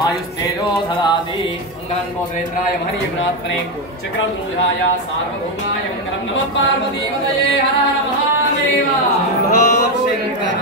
आयुस्तेजोधराति मंगलं कोसलेन्द्राय हरियगुणात्मने चक्रधनुजाय सार्वभौमाय मंगलं नमः पार्वतीपतये हर हर महादेव शंकर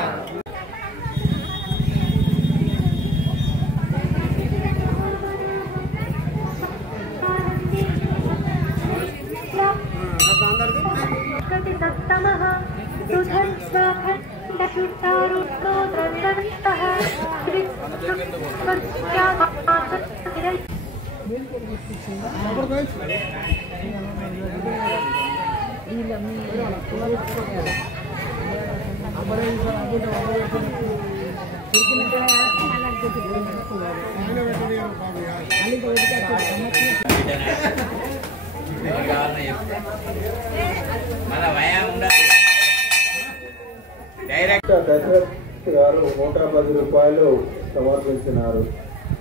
దశరథ్ గారు 110 రూపాయలు సమర్పించినారు.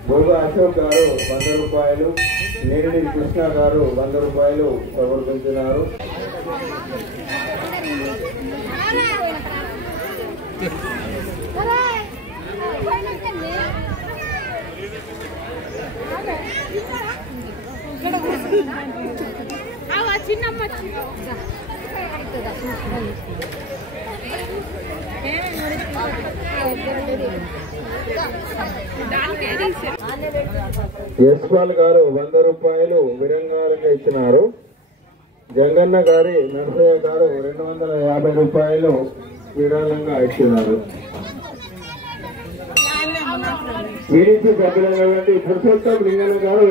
భోగ అశోక్ గారు 100 రూపాయలు, నేరేడి కృష్ణ గారు 100 రూపాయలు సమర్పించినారు. యశ్పాల్ గారు 100 రూపాయలు విరంగారంగా ఇచ్చినారు. జంగన్న గారి నరసయ్య గారు 250 రూపాయలు విరాళంగా ఇచ్చినారు. టీడీపీ సభ్యులైనటువంటి పురుషోత్తం లింగన్న గారు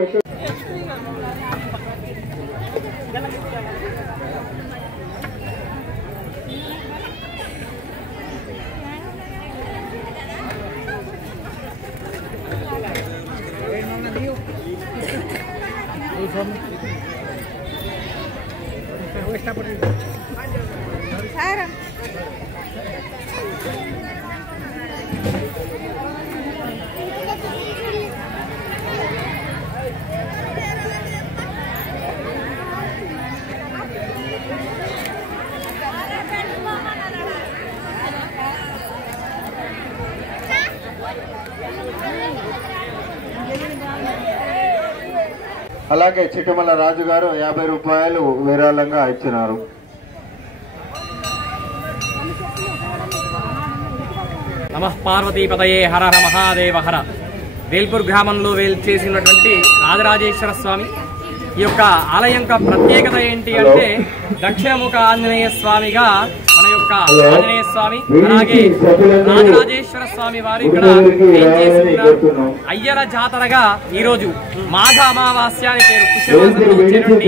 అలాగే చిట్టమల రాజు గారు 50 రూపాయలు విరాళంగా ఇచ్చినారు. నమః పార్వతీపతయే హర హర మహాదేవ హర. వేల్పూర్ గ్రామంలో వేల్చేసినటువంటి రాజరాజేశ్వర స్వామి ఈ యొక్క ఆలయం యొక్క ప్రత్యేకత ఏంటి అంటే దక్షిణముఖ ఆంజనేయ స్వామిగా మన యొక్క ఆంజనేయ స్వామి, అలాగే రాజరాజేశ్వర స్వామి వారు ఇక్కడ అయ్యల జాతరగా ఈరోజు మాఘ అమావాస్య అని పేరు, పుష్యమాసంలో వచ్చేటువంటి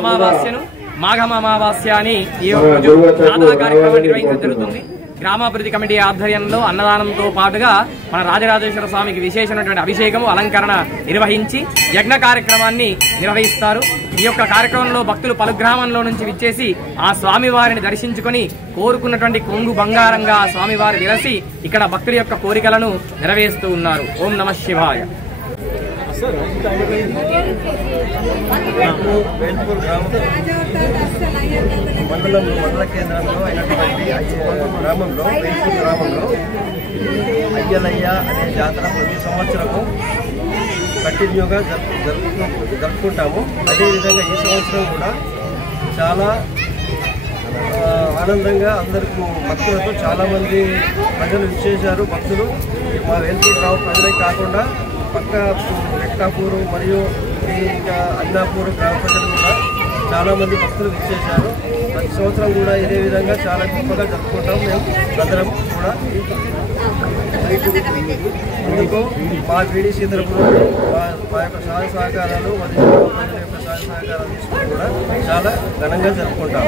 అమావాస్యను మాఘమ అమావాస్య అని ఈ రోజు జాతర కార్యక్రమం నిర్వహించడం జరుగుతుంది. గ్రామాభివృద్ధి కమిటీ ఆధ్వర్యంలో అన్నదానంతో పాటుగా మన రాజరాజేశ్వర స్వామికి విశేషమైనటువంటి అభిషేకము అలంకరణ నిర్వహించి యజ్ఞ కార్యక్రమాన్ని నిర్వహిస్తారు. ఈ యొక్క కార్యక్రమంలో భక్తులు పలు గ్రామంలో నుంచి విచ్చేసి ఆ స్వామివారిని దర్శించుకొని కోరుకున్నటువంటి కొంగు బంగారంగా ఆ స్వామివారి విరసి ఇక్కడ భక్తుల యొక్క కోరికలను నెరవేరుస్తూ ఉన్నారు. ఓం నమః శివాయ. వేల్పూర్ మండల కేంద్రంలో అయినటువంటి గ్రామంలో వేల్పూర్ గ్రామంలో అయ్యలయ్య అనే జాతర ప్రతి సంవత్సరము కంటిన్యూగా జరుపుకుంటాము. అదేవిధంగా ఈ సంవత్సరం కూడా చాలా ఆనందంగా అందరికీ భక్తులతో చాలామంది ప్రజలు విచ్చేశారు. భక్తులు మా వేల్పూర్ గ్రామ ప్రజలే కాకుండా పక్క వెంకటాపూరు మరియు ఇంకా అన్నాపూర్ గ్రామ ప్రజలు కూడా చాలామంది భక్తులు విచ్చేశారు. ప్రతి సంవత్సరం కూడా ఇదే విధంగా చాలా గొప్పగా జరుపుకుంటాం మేము అందరం కూడా. అందుకు మా వీడీసీ తరపున మా యొక్క సహాయ సహకారాలు మరియు ప్రజల యొక్క సహాయ సహకారాలు తీసుకుని కూడా చాలా ఘనంగా జరుపుకుంటాం.